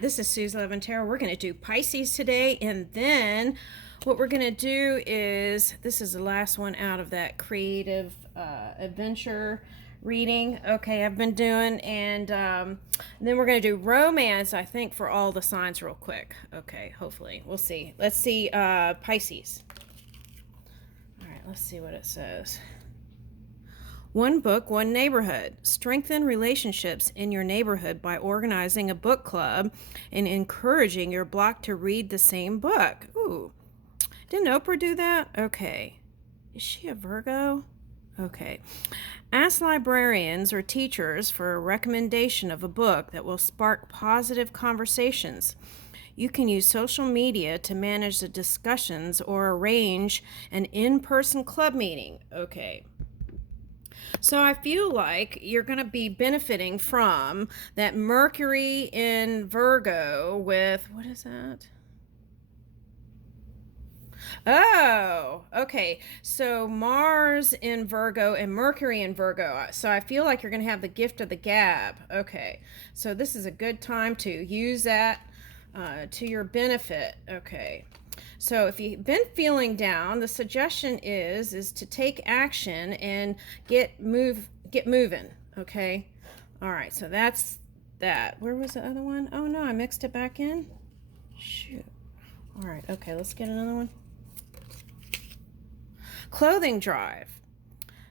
This is Sue's Love and Tarot. We're going to do Pisces today, and then what we're going to do is, this is the last one out of that creative adventure reading, okay, I've been doing, and then we're going to do romance, I think, for all the signs real quick. Okay, hopefully. We'll see. Let's see Pisces. All right, let's see what it says. One book, one neighborhood. Strengthen relationships in your neighborhood by organizing a book club and encouraging your block to read the same book. Ooh, didn't Oprah do that? Okay. Is she a Virgo? Okay. Ask librarians or teachers for a recommendation of a book that will spark positive conversations. You can use social media to manage the discussions or arrange an in-person club meeting. Okay. So I feel like you're going to be benefiting from that Mercury in Virgo with, what is that? Oh, okay. So Mars in Virgo and Mercury in Virgo. So I feel like you're going to have the gift of the gab. Okay. So this is a good time to use that to your benefit. Okay. So if you've been feeling down, the suggestion is to take action and get moving. Okay. All right. So that's that. Where was the other one? Oh no, I mixed it back in. Shoot. All right. Okay. Let's get another one. Clothing drive.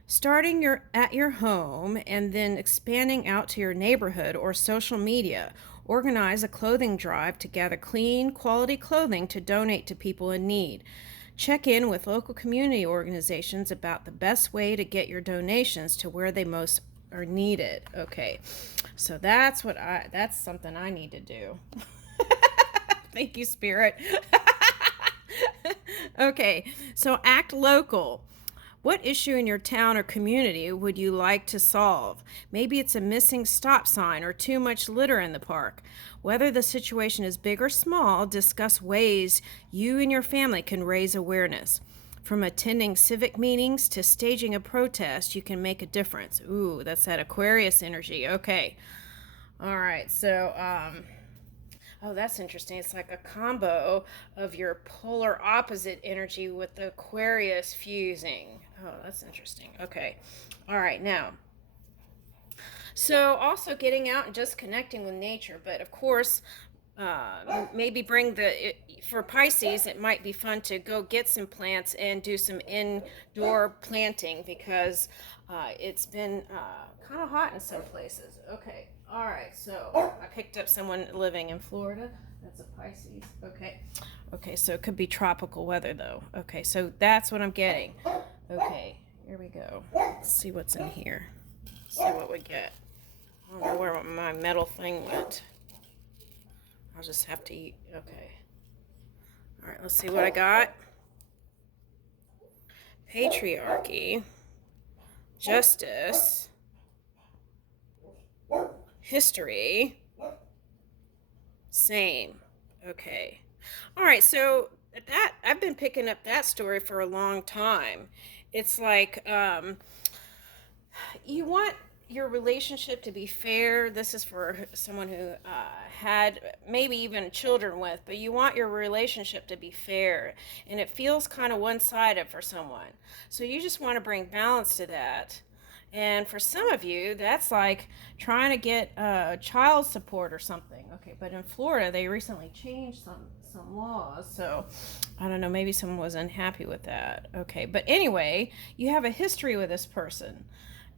Starting at your home and then expanding out to your neighborhood or social media. Organize a clothing drive to gather clean, quality clothing to donate to people in need. Check in with local community organizations about the best way to get your donations to where they most are needed. Okay, so that's something I need to do. Thank you, Spirit. Okay, so act local. What issue in your town or community would you like to solve? Maybe it's a missing stop sign or too much litter in the park. Whether the situation is big or small, discuss ways you and your family can raise awareness. From attending civic meetings to staging a protest, you can make a difference. Ooh, that's that Aquarius energy. Okay. All right. So, oh, that's interesting. It's like a combo of your polar opposite energy with the Aquarius fusing. Oh, that's interesting. Okay. All right. Now, so also getting out and just connecting with nature. But of course, maybe for Pisces, it might be fun to go get some plants and do some indoor planting because it's been kind of hot in some places. Okay. All right. So I picked up someone living in Florida. That's a Pisces. Okay. Okay. So it could be tropical weather though. Okay. So that's what I'm getting. Okay. Here we go. Let's see what's in here. See what we get. I don't know where my metal thing went. I'll just have to eat. Okay. All right, let's see what I got. Patriarchy, justice, history, same. Okay. All right, so that I've been picking up that story for a long time. It's like you want your relationship to be fair. This is for someone who had maybe even children with, but you want your relationship to be fair, and it feels kind of one-sided for someone. So you just want to bring balance to that. And for some of you, that's like trying to get child support or something. Okay, but in Florida, they recently changed some laws, so I don't know, maybe someone was unhappy with that. Okay, but anyway, you have a history with this person.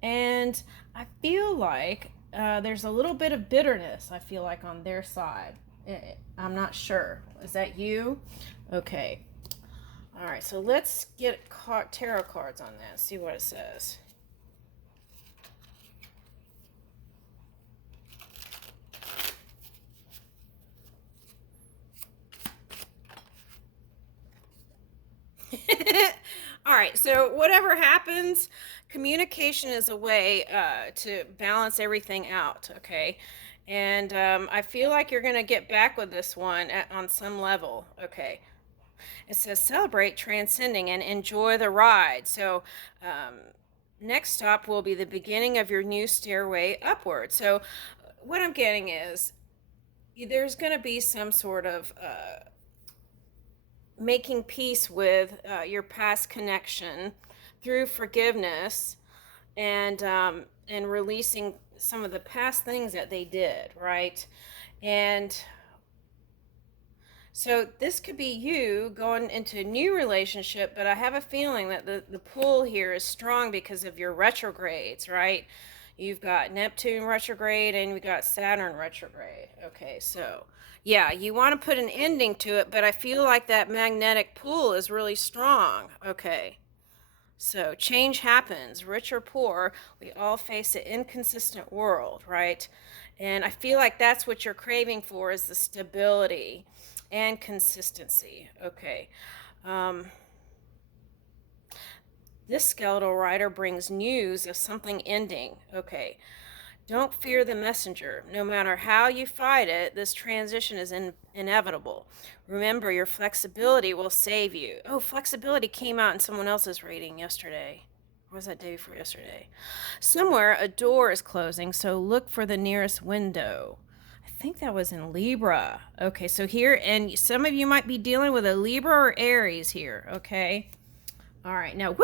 And I feel like there's a little bit of bitterness, I feel like, on their side. I'm not sure. Is that you? Okay. All right, so let's get tarot cards on that, see what it says. All right, so whatever happens, communication is a way to balance everything out, okay? And I feel like you're going to get back with this one on some level, okay? It says celebrate transcending and enjoy the ride. So, next stop will be the beginning of your new stairway upward. So, what I'm getting is there's going to be some sort of making peace with your past connection through forgiveness and releasing some of the past things that they did, right? And so this could be you going into a new relationship, but I have a feeling that the pull here is strong because of your retrogrades, right? You've got Neptune retrograde and you've got Saturn retrograde. Okay, so yeah, you want to put an ending to it, but I feel like that magnetic pull is really strong. Okay. So change happens, rich or poor, we all face an inconsistent world, right? And I feel like that's what you're craving for is the stability and consistency. Okay. Um, this skeletal rider brings news of something ending. Okay. Don't fear the messenger. No matter how you fight it, this transition is inevitable. Remember, your flexibility will save you. Oh, flexibility came out in someone else's reading yesterday. Or was that day before yesterday? Somewhere a door is closing, so look for the nearest window. I think that was in Libra. Okay, so here, and some of you might be dealing with a Libra or Aries here, okay? All right, now, woo!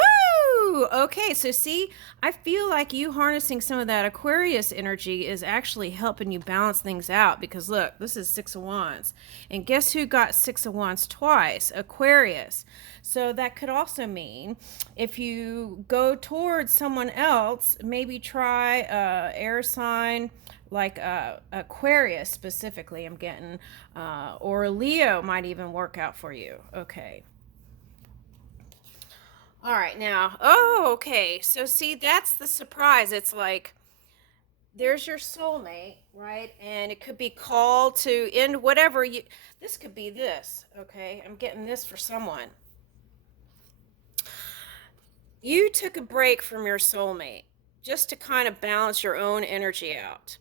Okay, so see, I feel like you harnessing some of that Aquarius energy is actually helping you balance things out because look, this is Six of Wands. And guess who got Six of Wands twice? Aquarius. So that could also mean if you go towards someone else, maybe try air sign like Aquarius specifically, I'm getting, or Leo might even work out for you. Okay. All right, now, oh, okay. So, see, that's the surprise. It's like there's your soulmate, right? And it could be called to end whatever you. This could be this, okay? I'm getting this for someone. You took a break from your soulmate just to kind of balance your own energy out.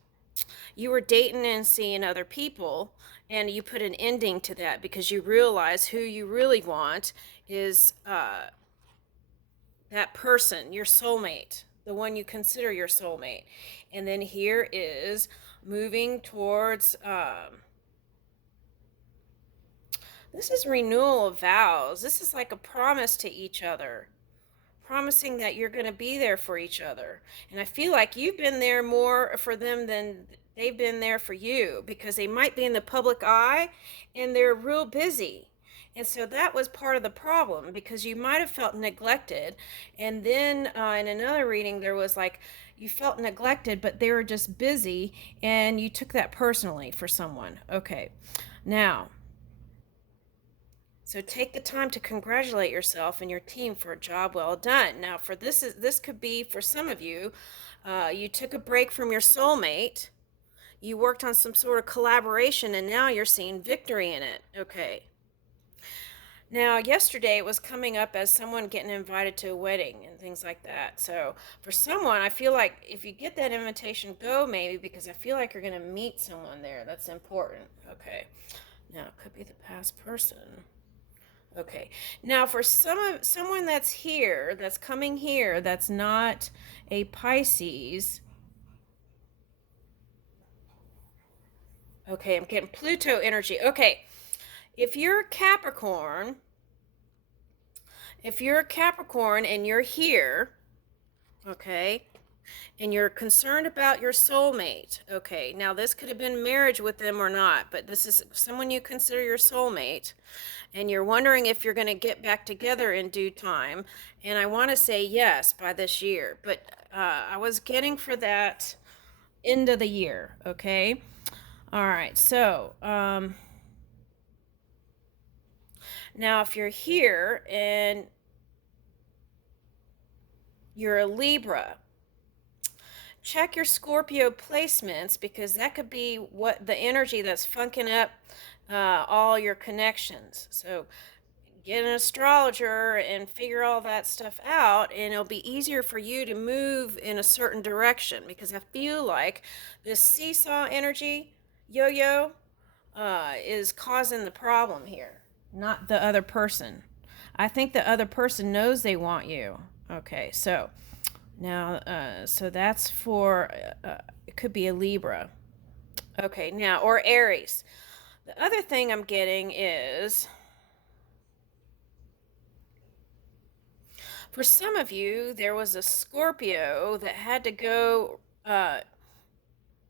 You were dating and seeing other people, and you put an ending to that because you realize who you really want is that person, your soulmate, the one you consider your soulmate. And then here is moving towards this is renewal of vows. This is like a promise to each other, promising that you're going to be there for each other. And I feel like you've been there more for them than they've been there for you because they might be in the public eye and they're real busy. And so that was part of the problem because you might have felt neglected. And then in another reading, there was like you felt neglected, but they were just busy and you took that personally for someone. Okay. Now, so take the time to congratulate yourself and your team for a job well done. Now, for this could be for some of you, you took a break from your soulmate, you worked on some sort of collaboration, and now you're seeing victory in it. Okay. Now, yesterday it was coming up as someone getting invited to a wedding and things like that. So, for someone, I feel like if you get that invitation, go maybe because I feel like you're going to meet someone there. That's important. Okay. Now, it could be the past person. Okay. Now, for someone that's here, that's coming here, that's not a Pisces. Okay, I'm getting Pluto energy. Okay. If you're a Capricorn, and you're here, okay, and you're concerned about your soulmate, okay, now this could have been marriage with them or not, but this is someone you consider your soulmate, and you're wondering if you're going to get back together in due time, and I want to say yes by this year, but I was getting for that end of the year, okay? All right, so now if you're here and you're a Libra, check your Scorpio placements because that could be what the energy that's funking up all your connections. So get an astrologer and figure all that stuff out, and it'll be easier for you to move in a certain direction because I feel like this seesaw energy, yo yo, is causing the problem here, not the other person. I think the other person knows they want you. Okay, so now, so that's for, it could be a Libra. Okay, now, or Aries. The other thing I'm getting is for some of you, there was a Scorpio that had to go,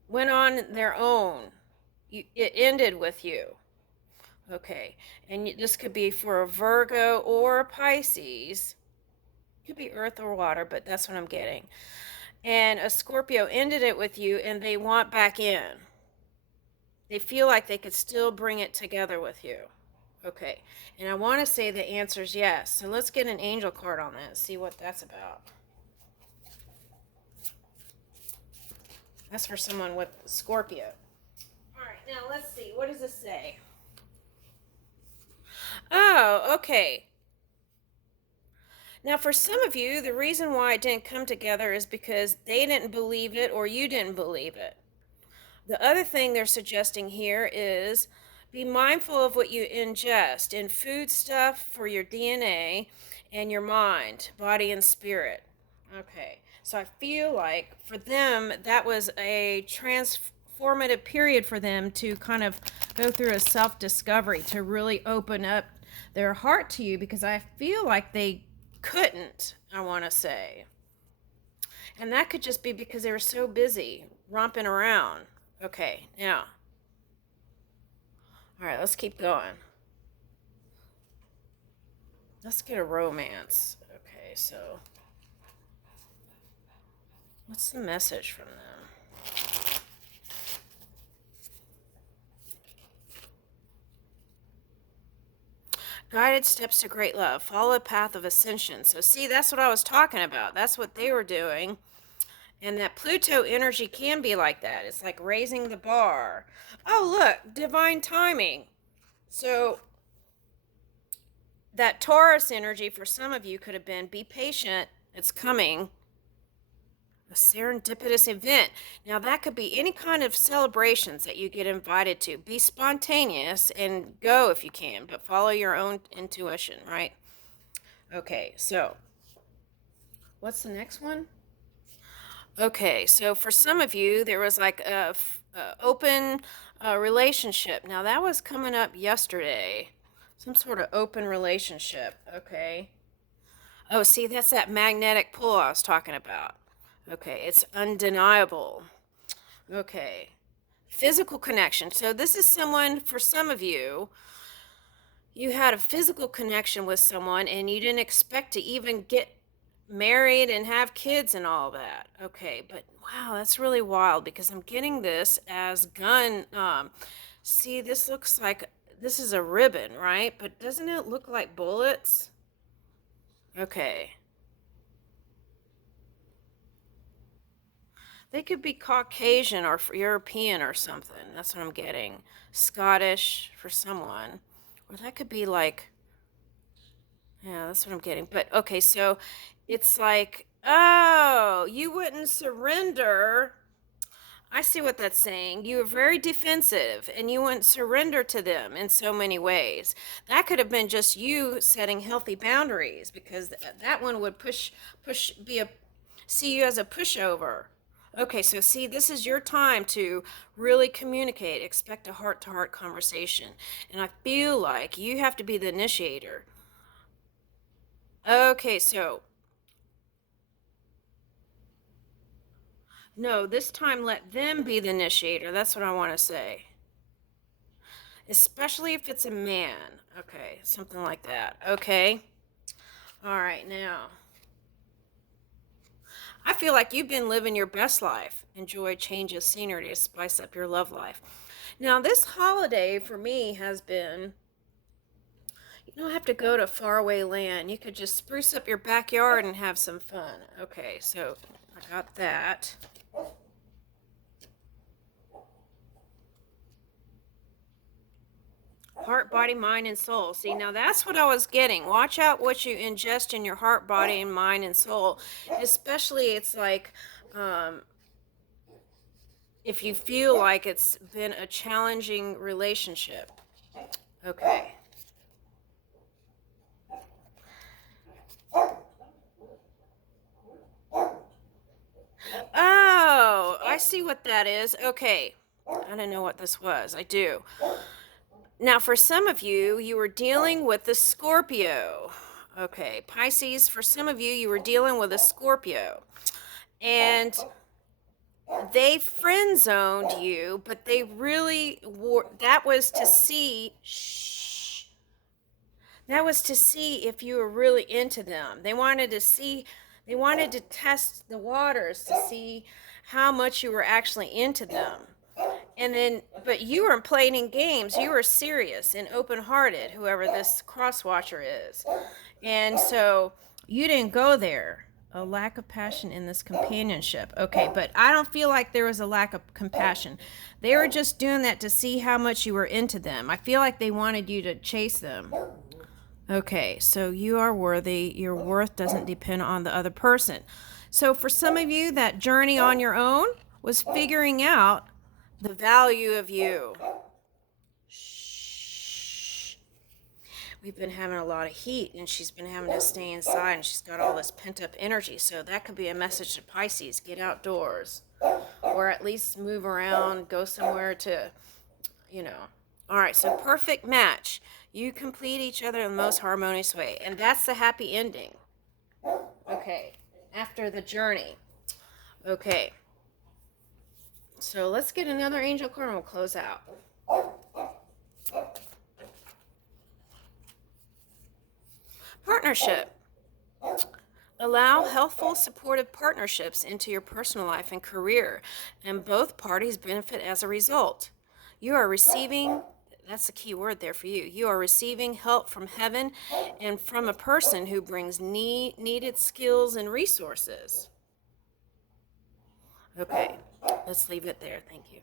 went on their own. It ended with you. Okay. And this could be for a Virgo or a Pisces. Could be earth or water, but that's what I'm getting. And a Scorpio ended it with you and they want back in. They feel like they could still bring it together with you. Okay. And I want to say the answer is yes. So let's get an angel card on that and see what that's about. That's for someone with Scorpio. All right. Now let's see. What does this say? Oh, okay. Now, for some of you, the reason why it didn't come together is because they didn't believe it or you didn't believe it. The other thing they're suggesting here is be mindful of what you ingest in food stuff for your DNA and your mind, body, and spirit. Okay, so I feel like for them, that was a transformative period for them to kind of go through a self discovery, to really open up their heart to you, because I feel like they couldn't, I want to say. And that could just be because they were so busy romping around. Okay, now, all right, let's keep going. Let's get a romance. Okay, so what's the message from them? Guided steps to great love. Follow a path of ascension. So, see, that's what I was talking about. That's what they were doing. And that Pluto energy can be like that. It's like raising the bar. Oh, look, divine timing. So, that Taurus energy for some of you could have been be patient, it's coming. A serendipitous event. Now, that could be any kind of celebrations that you get invited to. Be spontaneous and go if you can, but follow your own intuition, right? Okay, so what's the next one? Okay, so for some of you, there was like a open relationship. Now, that was coming up yesterday. Some sort of open relationship, okay? Oh, see, that's that magnetic pull I was talking about. Okay, it's undeniable. Okay. Physical connection. So this is someone, for some of you, you had a physical connection with someone and you didn't expect to even get married and have kids and all that. Okay, but wow, that's really wild because I'm getting this as gun. See, this looks like this is a ribbon, right? But doesn't it look like bullets? Okay. They could be Caucasian or European or something. That's what I'm getting. Scottish for someone. Or that could be like, yeah, that's what I'm getting. But okay, so it's like, oh, you wouldn't surrender. I see what that's saying. You were very defensive and you wouldn't surrender to them in so many ways. That could have been just you setting healthy boundaries because that one would be a, see you as a pushover. Okay, so see, this is your time to really communicate. Expect a heart to heart conversation. And I feel like you have to be the initiator. Okay, so no, this time let them be the initiator. That's what I want to say. Especially if it's a man. Okay, something like that. Okay. All right, now. I feel like you've been living your best life. Enjoy change of scenery to spice up your love life. Now, this holiday for me has been, you don't have to go to faraway land. You could just spruce up your backyard and have some fun. Okay, so I got that. Heart, body, mind, and soul. See, now that's what I was getting. Watch out what you ingest in your heart, body, and mind and soul. Especially, it's like if you feel like it's been a challenging relationship. Okay. Oh, I see what that is. Okay. I don't know what this was. I do. Now, for some of you, you were dealing with the Scorpio. Okay, Pisces, for some of you, you were dealing with a Scorpio. And they friend zoned you, but they really were, that was to see, shh, that was to see if you were really into them. They wanted to test the waters to see how much you were actually into them. And then, but you weren't playing in games. You were serious and open hearted, whoever this cross watcher is. And so you didn't go there. A lack of passion in this companionship. Okay, but I don't feel like there was a lack of compassion. They were just doing that to see how much you were into them. I feel like they wanted you to chase them. Okay, so you are worthy. Your worth doesn't depend on the other person. So for some of you, that journey on your own was figuring out the value of you. Shh. We've been having a lot of heat, and she's been having to stay inside, and she's got all this pent up energy. So that could be a message to Pisces: get outdoors, or at least move around, go somewhere to, you know. All right, so perfect match. You complete each other in the most harmonious way, and that's the happy ending. Okay, after the journey. Okay, so let's get another angel card and we'll close out. Partnership. Allow healthful, supportive partnerships into your personal life and career, and both parties benefit as a result. You are receiving, that's the key word there for you. You are receiving help from heaven and from a person who brings needed skills and resources. Okay, let's leave it there. Thank you.